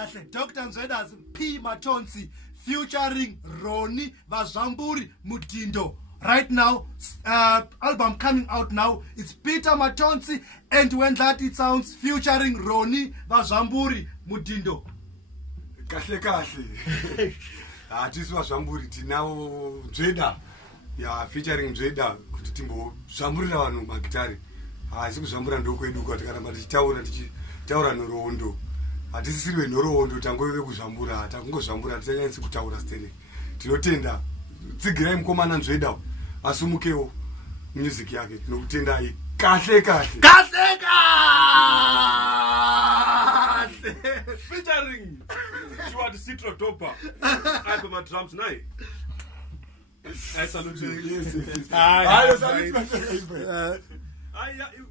kahle. Dr. Nzweda's P Matonsi featuring Ronnie Vazamburi Mudindo. Right now, album coming out now. It's Peter Matonsi and When That It Sounds featuring Ronnie Vazamburi Mudindo. Kahle. This was Vazamburi now Zweda. Yeah, featuring Zweda kuti timbo zvamburira vanhu magitari. Asi kuzvambura ndokwedu kwati kana mati taura norondo. Hatisisiriwe norondo tangove kuzvambura, takungozvambura tichanyanyisi kutaura stene. Tinotenda tsigirai mukomana Zweda asumukewo music yake. Tinokutendai kahle. Featuring Stuart Citro Dopa. I my drums now. I salute you. Yes. I salute you.